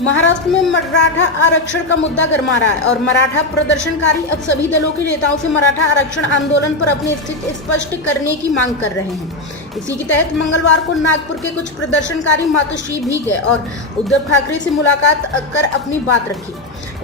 महाराष्ट्र में मराठा आरक्षण का मुद्दा गरमा रहा है और मराठा प्रदर्शनकारी अब सभी दलों के नेताओं से मराठा आरक्षण आंदोलन पर अपनी स्थिति स्पष्ट करने की मांग कर रहे हैं। इसी के तहत मंगलवार को नागपुर के कुछ प्रदर्शनकारी मातोश्री भी गए और उद्धव ठाकरे से मुलाकात कर अपनी बात रखी।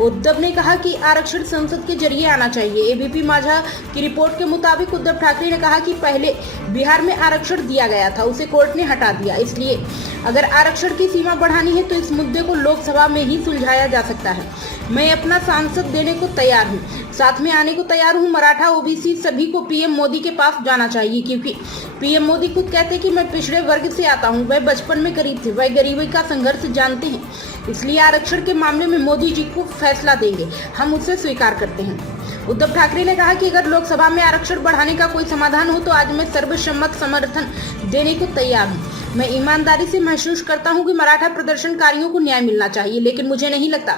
उद्धव ने कहा कि आरक्षण संसद के जरिए आना चाहिए। एबीपी माझा की रिपोर्ट के मुताबिक उद्धव ठाकरे ने कहा कि पहले बिहार में आरक्षण दिया गया था, उसे कोर्ट ने हटा दिया। इसलिए अगर आरक्षण की सीमा बढ़ानी है तो इस मुद्दे को लोकसभा में ही सुलझाया जा सकता है। मैं अपना सांसद देने को तैयार हूँ, साथ में आने को तैयार हूँ। मराठा ओबीसी सभी को पीएम मोदी के पास जाना चाहिए, क्योंकि पीएम मोदी खुद कहते हैं कि मैं पिछड़े वर्ग से आता हूँ। वह बचपन में गरीब थे, वह गरीबी का संघर्ष जानते हैं, इसलिए आरक्षण के मामले में मोदी जी को फैसला देंगे, हम उसे स्वीकार करते हैं। उद्धव ठाकरे ने कहा कि अगर लोकसभा में आरक्षण बढ़ाने का कोई समाधान हो तो आज मैं सर्वसम्मत समर्थन देने को तैयार हूँ। मैं ईमानदारी से महसूस करता हूँ कि मराठा प्रदर्शनकारियों को न्याय मिलना चाहिए, लेकिन मुझे नहीं लगता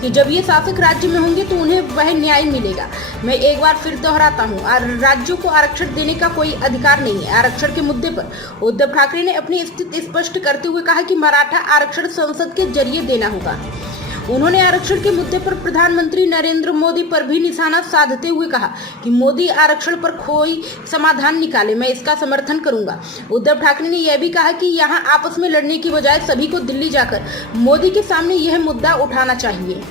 कि जब ये शासक राज्य में होंगे तो उन्हें वह न्याय मिलेगा। मैं एक बार फिर दोहराता हूँ, राज्यों को आरक्षण देने का कोई अधिकार नहीं है। आरक्षण के मुद्दे पर उद्धव ठाकरे ने अपनी स्थिति स्पष्ट करते हुए कहा कि मराठा आरक्षण संसद के जरिए देना होगा। उन्होंने आरक्षण के मुद्दे पर प्रधानमंत्री नरेंद्र मोदी पर भी निशाना साधते हुए कहा कि मोदी आरक्षण पर कोई समाधान निकाले, मैं इसका समर्थन करूंगा। उद्धव ठाकरे ने यह भी कहा कि यहां आपस में लड़ने की बजाय सभी को दिल्ली जाकर मोदी के सामने यह मुद्दा उठाना चाहिए।